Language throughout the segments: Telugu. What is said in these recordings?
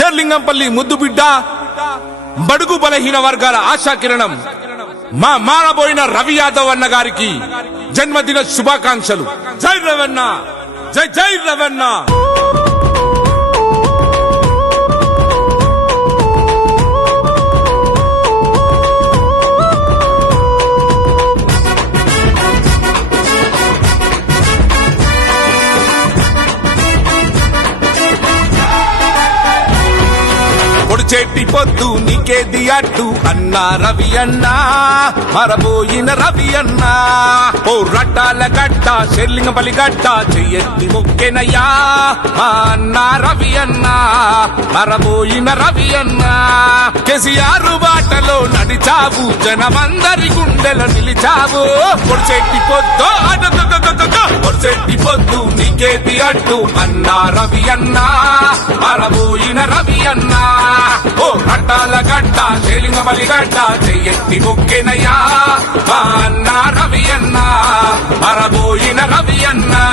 షేర్లింగంపల్లి ముద్దు బిడ్డ, బడుగు బలహీన వర్గాల ఆశాకిరణం మా మారబోయిన రవి యాదవ్ అన్న గారికి జన్మదిన శుభాకాంక్షలు. జై రవణ, జై జై రవణ. చెట్టి పొద్దు నీకేది అడ్డు అన్నా రవి అన్నా, మరబోయిన రవి అన్నా. ఓ రట్టాల గడ్డ షేర్లింగంపల్లి గడ్డ చెయ్యెత్తి ముక్కెనయ్యా అన్నా రవి అన్నా, మరబోయిన రవి అన్నా. కేసీఆర్ బాటలో నడిచావు, జనమందరి గుండెలో నిలిచావు. పొడిచెట్టి పొద్దు పొడిచెట్టి పొద్దు నీకేది అడ్డు అన్నా రవి అన్నా, మరబోయిన రవి అన్నా. ఓ రట్టాల గడ్డ షేర్లింగంపల్లి గడ్డ చెయ్యెత్తి ముక్కెనయ్యా అన్నా రవి అన్నా, మరబోయిన రవి అన్నా.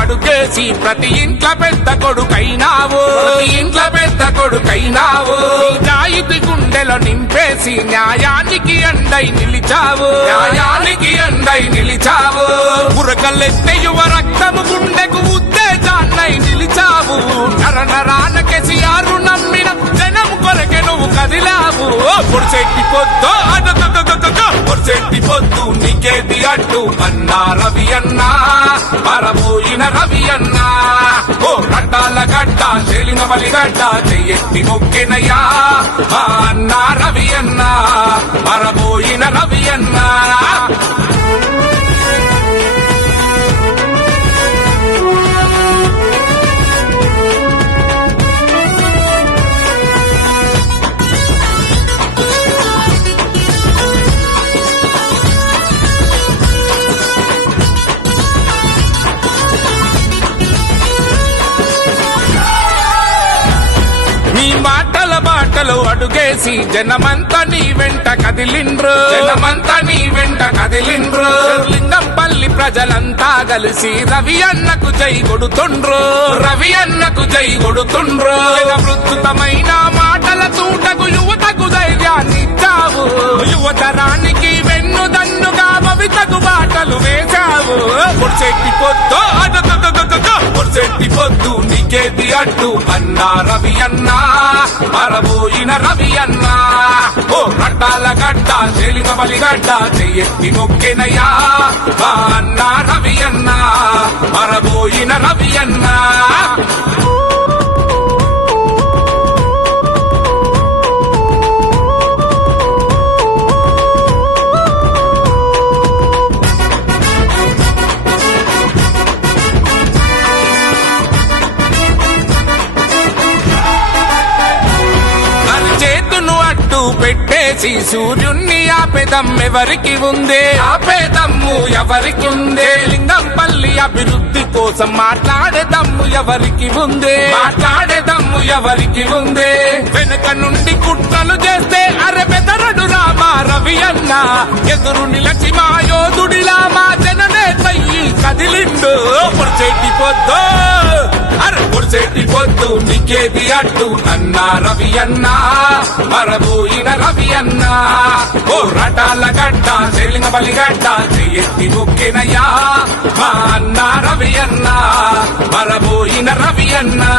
అడుగేసి ప్రతి ఇంట్లో పెద్ద కొడుకైనావు, ఇంట్లో పెద్ద కొడుకైనావు. నిజాయితీ గుండెలో నింపేసి న్యాయానికి అండై నిలిచావు, న్యాయానికి అండై నిలిచావు. బురకలెత్తే యువ రక్తము గుండెకు ఉత్తేజాన్నై నిలిచావు. నరనరాన కేసీఆర్ నమ్మిన జనం కొరకే నువ్వు కదిలావు. పొడిచెట్టి పొద్దు పొడిచెట్టి పొద్దు నీకేది అడ్డు అన్నా రవి అన్నా, మరబోయిన రవి అన్నా. ఓ రట్టాల గడ్డ షేర్లింగంపల్లి గడ్డ చెయ్యెత్తి మొక్కెనయ్యా అన్నా రవి అన్నా, మరబోయిన రవి అన్నా. బాటలో అడుగేసి జనమంతా నీ వెంట కదిలిండ్రు, జనమంతా నీ వెంట కదిలిండ్రు. షేర్లింగంపల్లి ప్రజలంతా కలిసి రవి అన్నకు జై కొడుతుండ్రు, రవి అన్నకు జై కొడుతుండ్రు. వృద్ధుతమైన మాటల తూటకు యువతకు ధైర్యాన్ని ఇచ్చావు. యువతరానికి వెన్నుదన్నుగా భవితకు బాటలు వేశావు. పొడిచెట్టి పొద్దు పొడిచెట్టి పొద్దు నీకేది అడ్డు అన్నా రవి అన్నా, మరబోయిన రవి అన్నా. ఓ రట్టాల గడ్డ షేర్లింగంపల్లి గడ్డ చెయ్యెత్తి మొక్కెనయ్యా అన్నా రవి అన్నా, మరబోయిన రవి అన్నా. పెట్టేసి సూర్యుణ్ణి ఆపేదం ఎవరికి ఉందే, ఆపేదమ్ము ఎవరికి ఉందే. లింగంపల్లి అభివృద్ధి కోసం మాట్లాడేదమ్ము ఎవరికి ఉందే, మాట్లాడేదమ్ము ఎవరికి ఉందే. వెనుక నుండి కుట్రలు చేస్తే అరె బెదరడు రామా రవి అన్న, ఎదురు నిలచి మా యోధుడిలా మా జననేతయ్యి కదిలిండు. పొడిచెట్టి పొద్దు అరే పొడిచెట్టి పొద్దు నీకేది అడ్డు అన్నా రవి అన్నా, మరబోయిన రవి అన్నా. ఓ రటాల గడ్డ షేర్లింగంపల్లి గడ్డ చెయ్యెత్తి మొక్కెనయ్యా అన్నా రవి అన్నా, మరబోయిన రవి అన్నా.